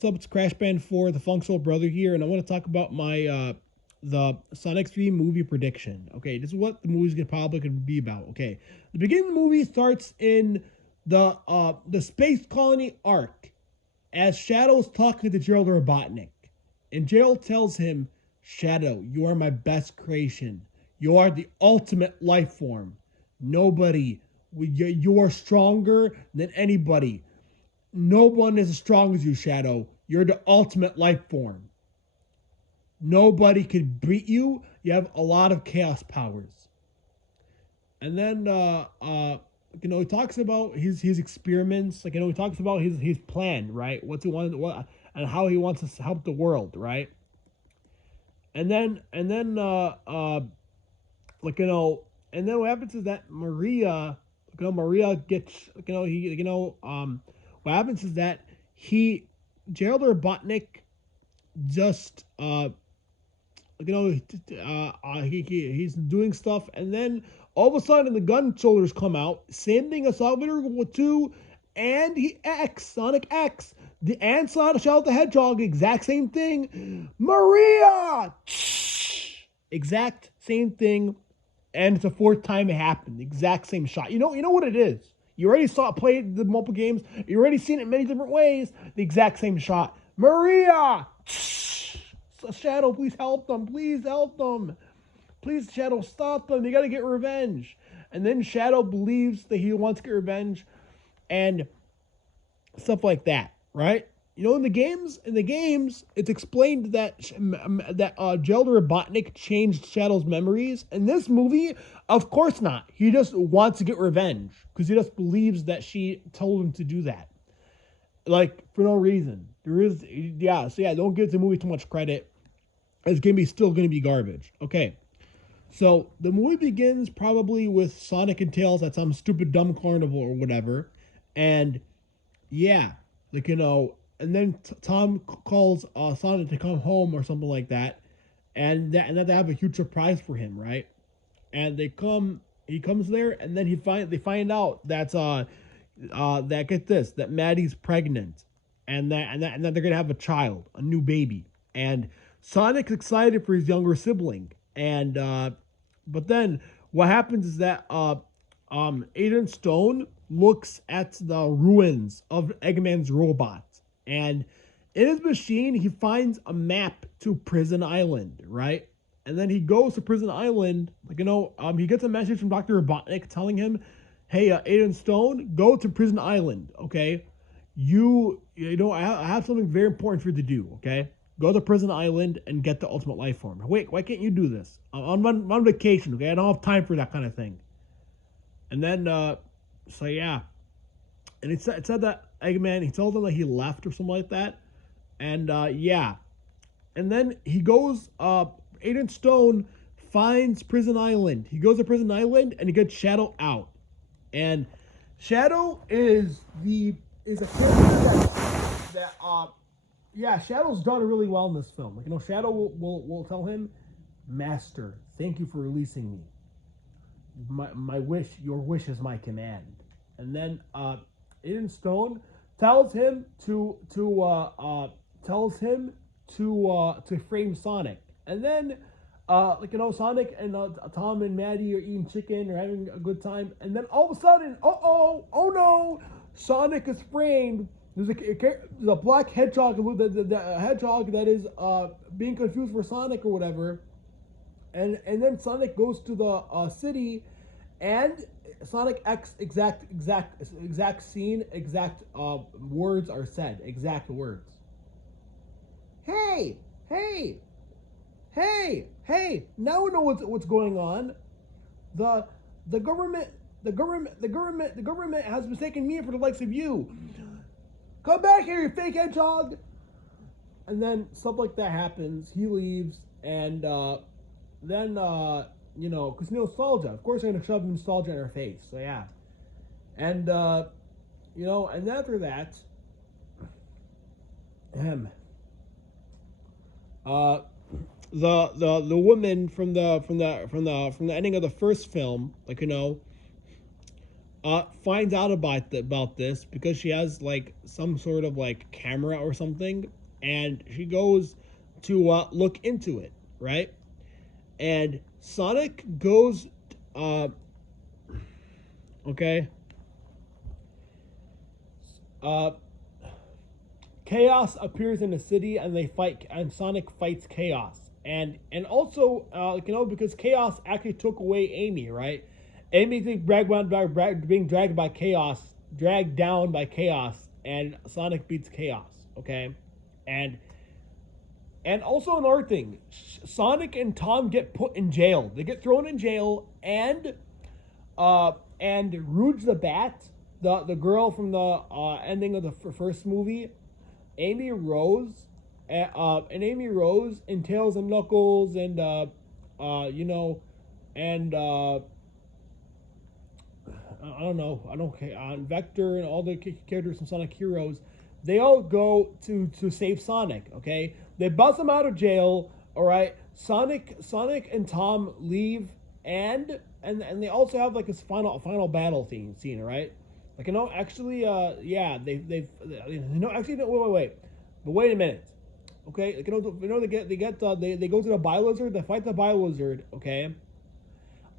what's up? It's Crash Band 4, the Functional Brother here, and I want to talk about my the Sonic 3 movie prediction. Okay, this is what the movie's probably going to be about. Okay, the beginning of the movie starts in the space colony arc as Shadow's talking to Gerald Robotnik, and Gerald tells him, "Shadow, you are my best creation. You are the ultimate life form. Nobody, you are stronger than anybody. No one is as strong as you, Shadow. You're the ultimate life form. Nobody can beat you. You have a lot of chaos powers." And then, he talks about his experiments. He talks about his plan, right? What's he wanted, what, and how he wants to help the world, right? And then, like and then what happens is that Maria gets, what happens is that he Gerald Robotnik just he's doing stuff, and then all of a sudden the gun shoulders come out. Same thing as Salvador 2 and Sonic X. And Sonic Shadow the Hedgehog, exact same thing. Maria! Exact same thing. And it's the fourth time it happened. The exact same shot. You know what it is. You already saw it played the multiple games. You already seen it many different ways. The exact same shot. Maria! Shadow, please help them. Please help them. Please, Shadow, stop them. They gotta get revenge. And then Shadow believes that he wants to get revenge and stuff like that, right? In the games, it's explained that Gerald Robotnik changed Shadow's memories. In this movie, of course not. He just wants to get revenge because he just believes that she told him to do that, like for no reason. Don't give the movie too much credit. It's still gonna be garbage. Okay, so the movie begins probably with Sonic and Tails at some stupid dumb carnival or whatever, and yeah, and then Tom calls Sonic to come home or something like that, and that they have a huge surprise for him, right? And he comes there, and then they find out that get this, that Maddie's pregnant, and that they're gonna have a child, a new baby, and Sonic's excited for his younger sibling, and but then what happens is that Aiden Stone looks at the ruins of Eggman's robot, and in his machine he finds a map to Prison Island, right? And then he goes to Prison Island, he gets a message from Dr. Robotnik telling him, "Hey, Aiden Stone, go to Prison Island, okay? I have something very important for you to do, okay? Go to Prison Island and get the ultimate life form." Wait, why can't you do this? I'm on vacation, okay? I don't have time for that kind of thing. And then, so yeah. And it said that Eggman, he told him that he left or something like that. And, yeah. And then he goes, Aiden Stone finds Prison Island. He goes to Prison Island and he gets Shadow out. And Shadow is a character Shadow's done really well in this film. Shadow will tell him, "Master, thank you for releasing me. Your wish is my command." And then Aiden Stone tells him to frame Sonic. And then Sonic and Tom and Maddie are eating chicken or having a good time, and then all of a sudden, oh no, Sonic is framed. There's a black hedgehog, the hedgehog that is being confused for Sonic or whatever, and then Sonic goes to the city, and Sonic X exact scene, exact words are said, exact words. Hey, hey, hey! Now we know what's going on. The government has mistaken me for the likes of you. Come back here, you fake hedgehog! And then stuff like that happens. He leaves, and then because nostalgia. Of course, they're gonna shove nostalgia in our face. So yeah, and and after that, uh, the woman from the ending of the first film, finds out about this because she has like some sort of like camera or something, and she goes to look into it, right? And Sonic goes, uh, okay, uh, Chaos appears in the city, and they fight, and Sonic fights Chaos, and also, because Chaos actually took away Amy, right? Amy being dragged by Chaos, dragged down by Chaos, and Sonic beats Chaos. Okay, and also another thing, Sonic and Tom get put in jail. They get thrown in jail, uh, and Rouge the Bat, the girl from the ending of the first movie, Amy Rose, and Amy Rose and Tails and Knuckles and you know, and I don't know, I don't care, Vector and all the characters from Sonic Heroes, they all go to save Sonic. Okay, they bust him out of jail. All right, Sonic and Tom leave, and they also have like this final battle scene, right? Like, actually, yeah, they've actually, no, wait, but wait a minute. Okay, like, they go to the Bio-Lizard, they fight the Bio-Lizard, okay,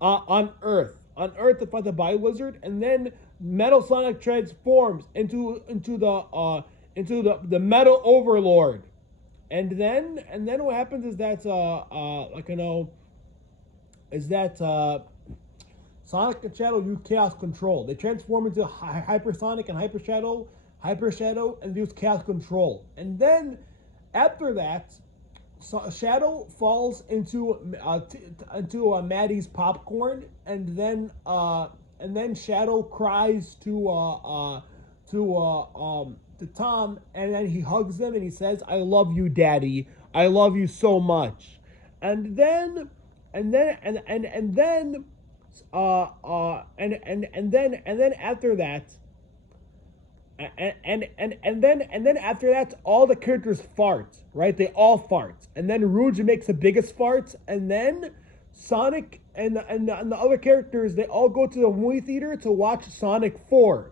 on Earth to fight the Bio-Lizard, and then Metal Sonic transforms into the Metal Overlord, and then what happens is that like, is that Sonic and Shadow use Chaos Control. They transform into Hypersonic and Hyper Shadow, and use Chaos Control. And then after that, Shadow falls into Maddie's popcorn, and then Shadow cries to Tom, and then he hugs him and he says, "I love you, Daddy. I love you so much." And then and then and then after that, and then after that, all the characters fart, right? They all fart, and then Rouge makes the biggest farts, and then Sonic and the other characters, they all go to the movie theater to watch Sonic 4.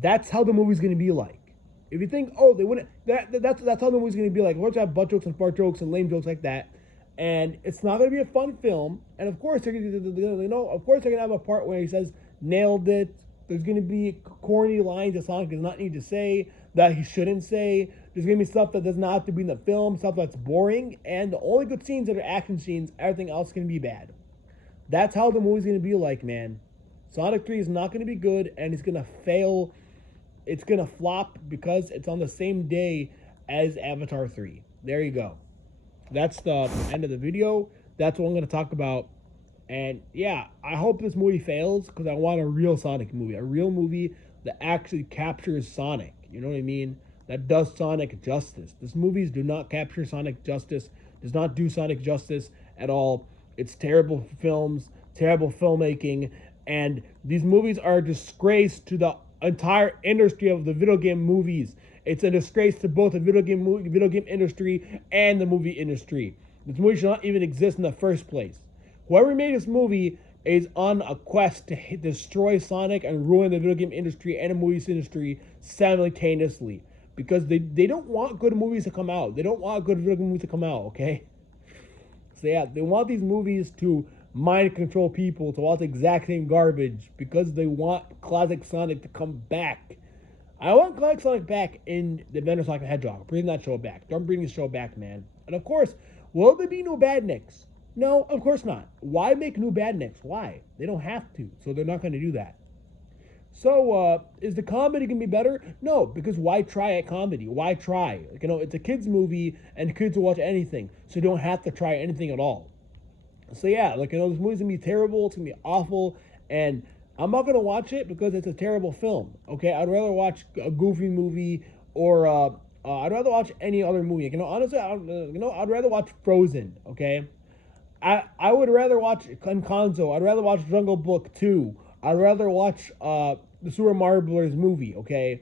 That's how the movie's gonna be like. If you think, oh, they wouldn't, that's how the movie's gonna be like. We're gonna have butt jokes and fart jokes and lame jokes like that, and it's not gonna be a fun film. And of course, of course, they're gonna have a part where he says, "Nailed it." There's gonna be corny lines that Sonic does not need to say, that he shouldn't say. There's gonna be stuff that does not have to be in the film, stuff that's boring, and the only good scenes are action scenes. Everything else is gonna be bad. That's how the movie's gonna be like, man. Sonic 3 is not gonna be good, and it's gonna fail. It's gonna flop because it's on the same day as Avatar 3. There you go. That's the end of the video. That's what I'm gonna talk about. And yeah, I hope this movie fails because I want a real Sonic movie, a real movie that actually captures Sonic. You know what I mean? That does Sonic justice. These movies do not capture Sonic justice. Does not do Sonic justice at all. It's terrible films, terrible filmmaking, and these movies are a disgrace to the entire industry of the video game movies. It's a disgrace to both the video game industry and the movie industry. This movie should not even exist in the first place. Whoever made this movie is on a quest to destroy Sonic and ruin the video game industry and the movies industry simultaneously. Because they don't want good movies to come out. They don't want good video game movies to come out, okay? So yeah, they want these movies to mind control people to watch the exact same garbage because they want classic Sonic to come back. I want classic Sonic back in the Adventure Sonic the Hedgehog. Bring that show back. Don't bring this show back, man. And of course, will there be no badniks? No, of course not. Why make new badniks? Why? They don't have to, so they're not going to do that. So, is the comedy going to be better? No, because why try at comedy? Why try? Like, it's a kids' movie, and kids will watch anything, so you don't have to try anything at all. So yeah, like, this movie's going to be terrible. It's going to be awful, and I'm not going to watch it because it's a terrible film. Okay, I'd rather watch a goofy movie or I'd rather watch any other movie. Honestly, I'd rather watch Frozen. Okay. I would rather watch Encanto. I'd rather watch Jungle Book 2. I'd rather watch the Super Mario Brothers movie, okay?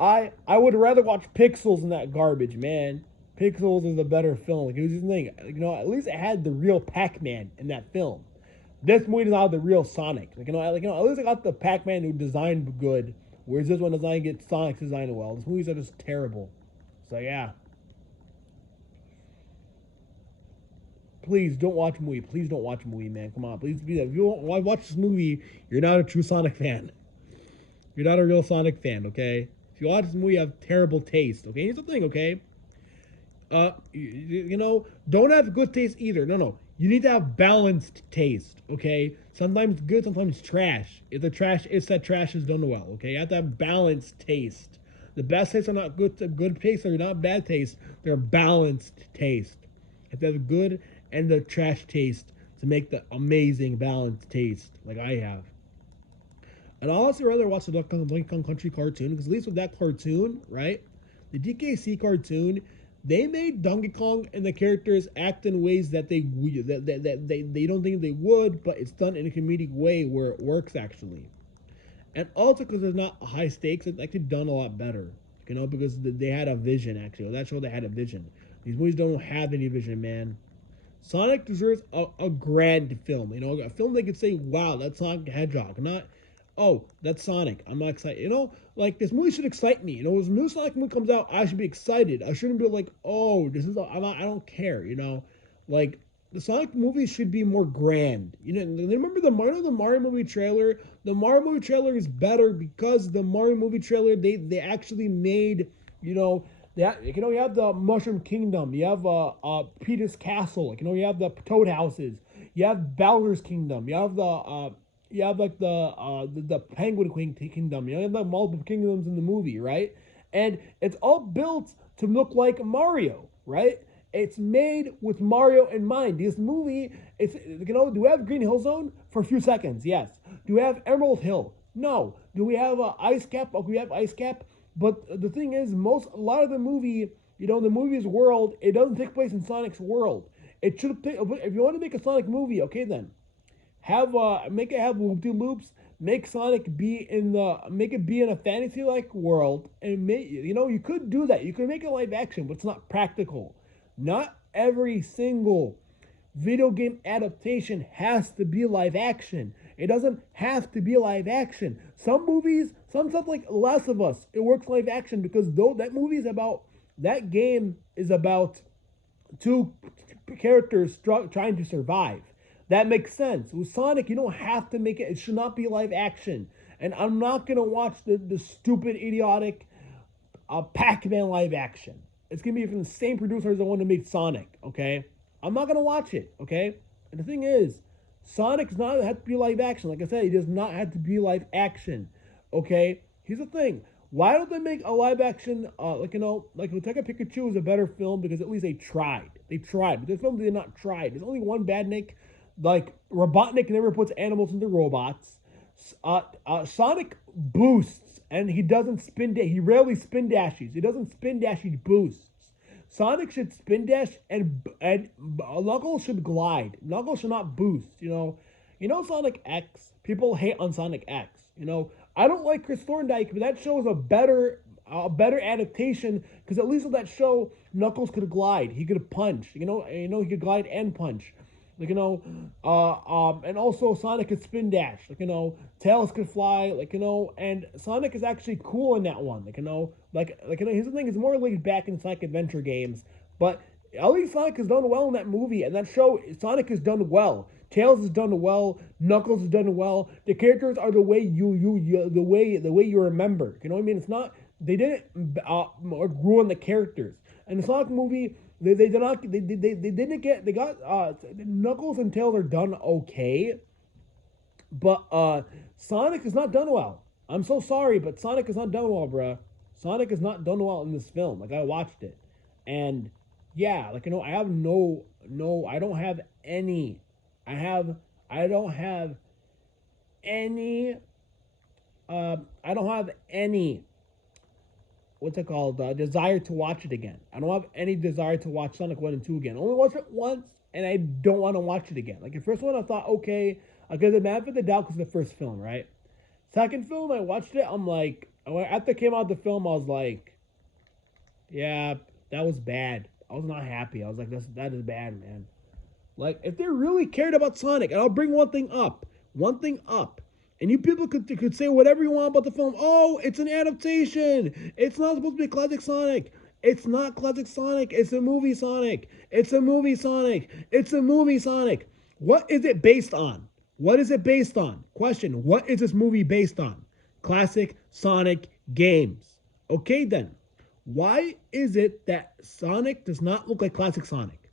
I would rather watch Pixels than that garbage, man. Pixels is a better film. Like, it was just thing. At least it had the real Pac-Man in that film. This movie is not the real Sonic. At least I got the Pac-Man who designed good, whereas this one does not get Sonic's design well. These movies are just terrible. So yeah, please don't watch a movie. Please don't watch a movie, man. Come on, please be that. If you don't watch this movie, you're not a true Sonic fan. You're not a real Sonic fan, okay? If you watch this movie, you have terrible taste. Okay, here's the thing, okay? Don't have good taste either. No, no. You need to have balanced taste, okay? Sometimes good, sometimes trash. If the trash is that trash is done well, okay? You have to have balanced taste. The best tastes are not good taste, they're not bad taste. They're balanced taste. You have to have good and the trash taste to make the amazing balanced taste, like I have. I'd honestly rather watch the Donkey Kong Country cartoon because at least with that cartoon, right? The DKC cartoon, they made Donkey Kong and the characters act in ways that they don't think they would, but it's done in a comedic way where it works actually. And also because there's not high stakes, it's actually done a lot better. Because they had a vision actually. That show they had a vision. These movies don't have any vision, man. Sonic deserves a grand film. A film they could say, "Wow, that's Sonic the Hedgehog," not, "Oh, that's Sonic. I'm not excited." Like this movie should excite me. As a new Sonic movie comes out, I should be excited. I shouldn't be like, "Oh, this is." I don't care. Like the Sonic movie should be more grand. Remember the Mario movie trailer? The Mario movie trailer is better because the Mario movie trailer they actually made you know you have the Mushroom Kingdom, you have Peter's Castle, you have the Toad Houses, you have Bowser's Kingdom, you have like the Penguin Queen Kingdom, you have the multiple kingdoms in the movie, right? And it's all built to look like Mario, right? It's made with Mario in mind. This movie, do we have Green Hill Zone for a few seconds? Yes. Do we have Emerald Hill? No. Do we have Ice Cap? Okay, we have Ice Cap. But the thing is, a lot of the movie, the movie's world, it doesn't take place in Sonic's world. It should take. If you want to make a Sonic movie, okay, then make it have loop de loops. Make it be in a fantasy like world, and you could do that. You could make it live action, but it's not practical. Not every single video game adaptation has to be live action. It doesn't have to be live action. Some movies, some stuff like Last of Us, it works live action because though that game is about two characters trying to survive. That makes sense. With Sonic, you don't have to make it. It should not be live action. And I'm not gonna watch the stupid, idiotic Pac-Man live action. It's gonna be from the same producer as the one who made Sonic. Okay, I'm not gonna watch it. Okay, and the thing is, Sonic does not have to be live action. Like I said, he does not have to be live action. Okay, here's the thing. Why don't they make a live action, like Detective Pikachu is a better film because at least they tried. They tried. But this film did not try. There's only one bad Nick. Like, Robotnik never puts animals into robots. Sonic boosts, and he doesn't he rarely spin dashes. He doesn't spin dash, he boosts. Sonic should spin dash, and Knuckles should glide. Knuckles should not boost, Sonic X, people hate on Sonic X, I don't like Chris Thorndike, but that show is a better adaptation because at least with that show, Knuckles could glide. He could punch. He could glide and punch. And also Sonic could spin dash. Tails could fly. And Sonic is actually cool in that one. Here's the thing: it's more laid back in Sonic Adventure games, but at least Sonic is done well in that movie and that show. Sonic is done well. Tails is done well. Knuckles is done well. The characters are the way the way you remember. You know what I mean? It's not they didn't ruin the characters. In the Sonic movie, they did not they didn't get they got Knuckles and Tails are done okay, but Sonic is not done well. I'm so sorry, but Sonic is not done well, bruh. Sonic is not done well in this film. Like I watched it, and yeah, I have I don't have any. I don't have any. I don't have any. What's it called? Desire to watch it again. I don't have any desire to watch Sonic 1 and 2 again. I only watched it once, and I don't want to watch it again. Like the first one, I thought, okay, I give the benefit of the doubt because the first film, right? Second film, I watched it. I'm like, after it came out the film, I was like, yeah, that was bad. I was not happy. I was like, that is bad, man. Like, if they really cared about Sonic, and I'll bring one thing up, and you people could say whatever you want about the film. Oh, it's an adaptation. It's not supposed to be classic Sonic. It's not classic Sonic. It's a movie Sonic. It's a movie Sonic. It's a movie Sonic. What is it based on? What is it based on? Question: what is this movie based on? Classic Sonic games. Okay, then. Why is it that Sonic does not look like classic Sonic?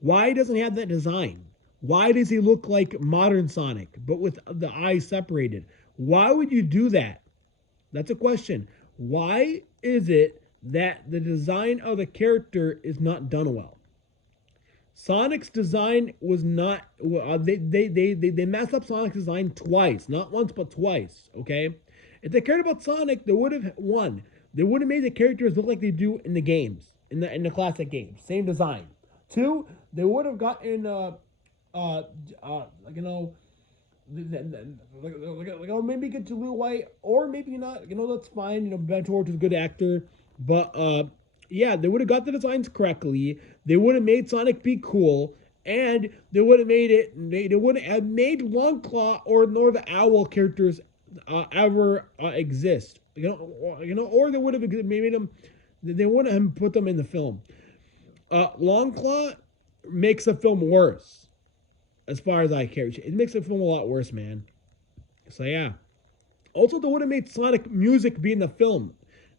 Why doesn't he have that design? Why does he look like modern Sonic, but with the eyes separated? Why would you do that? That's a question. Why is it that the design of the character is not done well? Sonic's design was not. They messed up Sonic's design twice, not once but twice. Okay, if they cared about Sonic, they would have won. They would have made the characters look like they do in the games, in the classic games. Same design. Two, they would have gotten like maybe get Jaleel White, or maybe not. That's fine. Ben Torch is a good actor, but yeah, they would have got the designs correctly. They would have made Sonic be cool, and they would have made it. They wouldn't have made Longclaw or nor the Owl characters ever exist. Or they would have made them. They wouldn't have put them in the film. Longclaw makes the film worse, as far as I care. It makes the film a lot worse, man. So yeah. Also, they would have made Sonic music be in the film.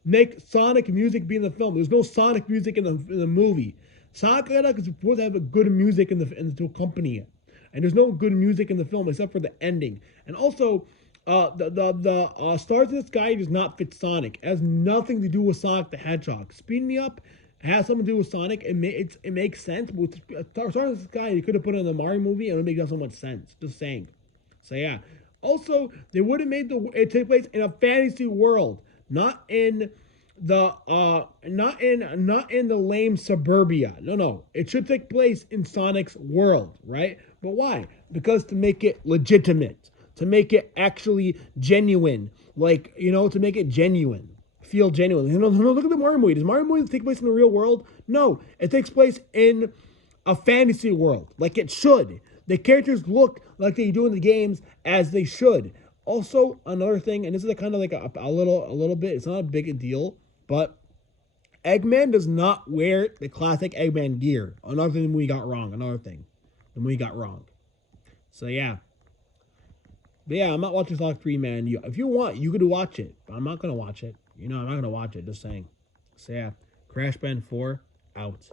Make Sonic music be in the film. There's no Sonic music in the movie. Sonic is supposed to have a good music to accompany it, and there's no good music in the film except for the ending. And also, the Stars in the Sky does not fit Sonic. It has nothing to do with Sonic the Hedgehog. Speed Me Up has something to do with Sonic. It makes sense, but with Stars in the Sky, you could have put it in the Mario movie, and it would make so much sense. Just saying. So yeah. Also, they would have made it take place in a fantasy world, not in the lame suburbia. No. It should take place in Sonic's world, right? But why? Because to make it legitimate, to make it actually genuine, to make it genuine. Feel genuine. Look at the Mario movie. Does Mario movie take place in the real world? No. It takes place in a fantasy world, like it should. The characters look like they do in the games as they should. Also, another thing, and this is kind of like a little bit. It's not a big a deal, but Eggman does not wear the classic Eggman gear. Another thing we got wrong. So yeah. But yeah, I'm not watching Sonic 3, man. If you want, you could watch it, but I'm not gonna watch it. I'm not gonna watch it. Just saying. So yeah, Crash Band 4 out.